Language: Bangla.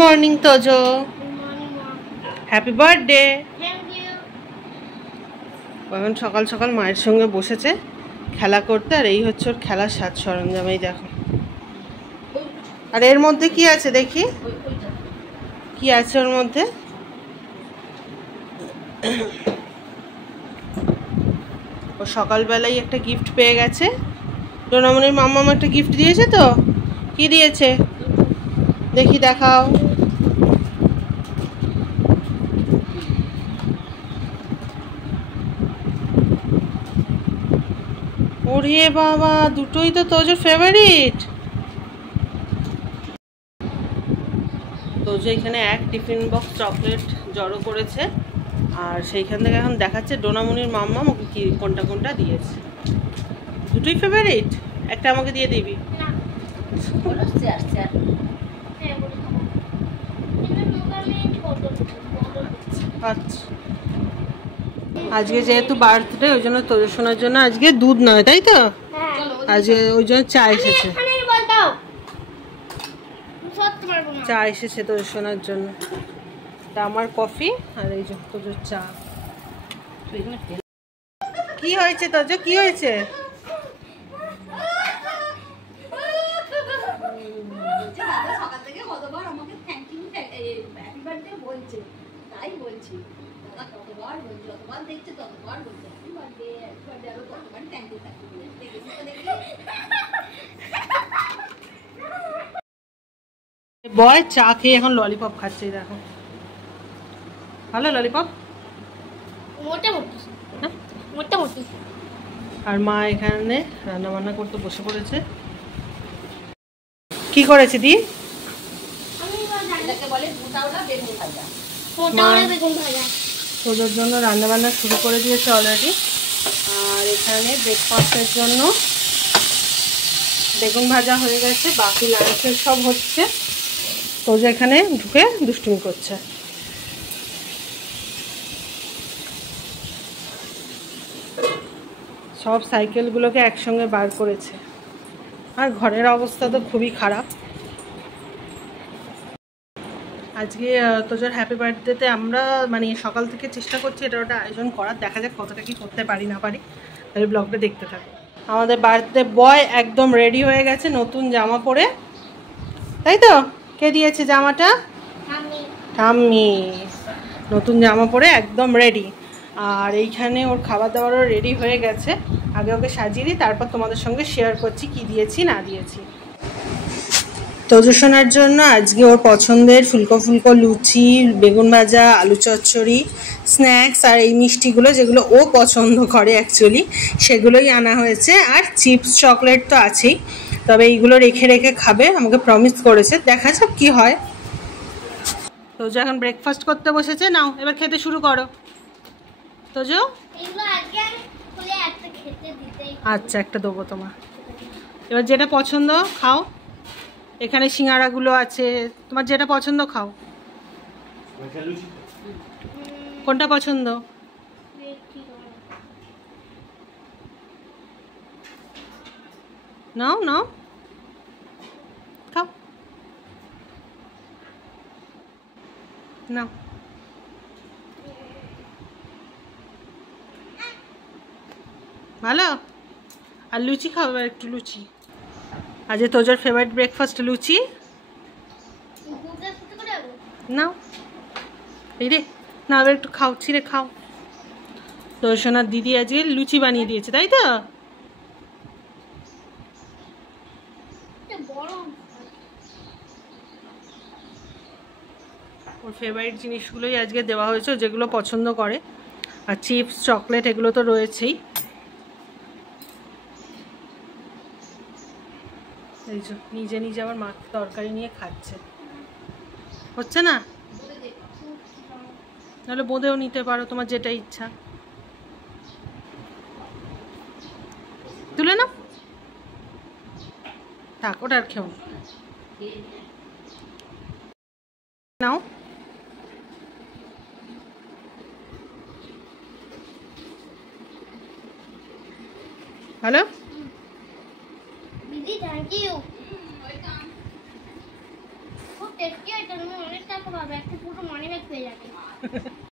মর্নিং তোজো। Happy birthday. এখন সকাল সকাল মায়ের সঙ্গে বসেছে খেলা করতে, আর এই হচ্ছে ওর খেলার সাজ সরঞ্জাম। এই দেখো, আর এর মধ্যে কি আছে দেখি, কি আছে ওর মধ্যে। ও সকালবেলায় একটা গিফট পেয়ে গেছে, ডোনামনির মাম্মাম একটা গিফট দিয়েছে। তো কি দিয়েছে দেখি, দেখাও। ওরে বাবা, দুটোই তো তোজোর ফেভারিট। তোজো এখানে এক টিফিন বক্স চকলেট জড়ো করেছে, আর সেইখান থেকে এখন দেখাচ্ছে ডোনামনির মাম্মাম ওকে কি কোনটা কোনটা দিয়েছে। দুটোই ফেভারিট, একটা আমাকে দিয়ে দিবি। আচ্ছা, আজকে যেহেতু বার্থডে ওই জন্য তোজো শোনার জন্য আজকে দুধ নয়, তাই তো? আজকে ওই জন্য চা এসেছে, চা এসেছে তোজো শোনার জন্য। তা আমার কফি, আর এই যে তোজোর চা। কি হয়েছে তোজো, কি হয়েছে? বয় চা খেয়ে এখন ললিপপ খাচ্ছে, দেখো। ভালো ললিপপ, মোটামুটি। আর মা এখানে রান্না বান্না করতে বসে পড়েছে। কি করেছে দি? তোদের জন্য রান্না বান্না শুরু করে দিয়েছে অলরেডি। আর এখানে ব্রেকফাস্টের জন্য বেগুন ভাজা হয়ে গেছে, বাকি লাঞ্চের সব হচ্ছে। তোজো এখানে ঢুকে দুষ্টুমি করছে। সব সাইকেলগুলোকে একসঙ্গে বার করেছে, আর ঘরের অবস্থা তো খুবই খারাপ। আজকে তোজোর হ্যাপি বার্থডেতে আমরা মানে সকাল থেকে চেষ্টা করছি এটা ওটা আয়োজন করার, দেখা যাক কতটা কি করতে পারি না পারি। তাহলে ব্লগটা দেখতে থাকো। আমাদের বার্থডে বয় একদম রেডি হয়ে গেছে নতুন জামা পরে, তাই তো? কে দিয়েছে জামাটা? ঠাম্মি। নতুন জামা পরে একদম রেডি। আর এইখানে ওর খাবার দাবারও রেডি হয়ে গেছে। আগে ওকে সাজিয়ে দিই, তারপর তোমাদের সঙ্গে শেয়ার করছি কি দিয়েছি না দিয়েছি। তোজো শোনার জন্য আজকে ওর পছন্দের ফুলকো ফুলকো লুচি, বেগুন ভাজা, আলু চচ্চড়ি, স্ন্যাক্স আর এই মিষ্টিগুলো যেগুলো ও পছন্দ করে অ্যাকচুয়ালি সেগুলোই আনা হয়েছে। আর চিপস চকলেট তো আছেই, তবে এইগুলো রেখে রেখে খাবে, আমাকে প্রমিস করেছে। দেখা যাক কি হয়। তোজো এখন ব্রেকফাস্ট করতে বসেছে, নাও এবার খেতে শুরু করো তোজো। আচ্ছা, একটা দেবো তোমার। এবার যেটা পছন্দ খাও, এখানে সিঙ্গারাগুলো আছে, তোমার যেটা পছন্দ খাও। কোনটা পছন্দ? নাও নাও, খাও নাও। ভালো। আর লুচি খাও, একটু লুচি। আজ তোজোর ফেভারিট ব্রেকফাস্ট লুচি। নাও এই রে, না এবার একটু খাও, ছিঁড়ে খাও। তো সোনার দিদি আজকে লুচি বানিয়ে দিয়েছে, তাই তো? ওর ফেভারিট জিনিসগুলোই আজকে দেওয়া হয়েছে, যেগুলো পছন্দ করে। আর চিপস চকলেট এগুলো তো রয়েছেই। এই যে নিজে নিজে আবার মাছ তরকারি নিয়ে খাচ্ছে, হচ্ছে না? নাহলে বোঁদেও নিতে পারো, তোমার যেটা ইচ্ছা। তুলে নাও, থাক, ওটা আর খেও নাও। হ্যালো দিদি, থ্যাংক ইউ। টেস্টি হয়, তুমি অনেক টাকা পাবে, একটা পুরো মানি ব্যাগ পেয়ে যাবে।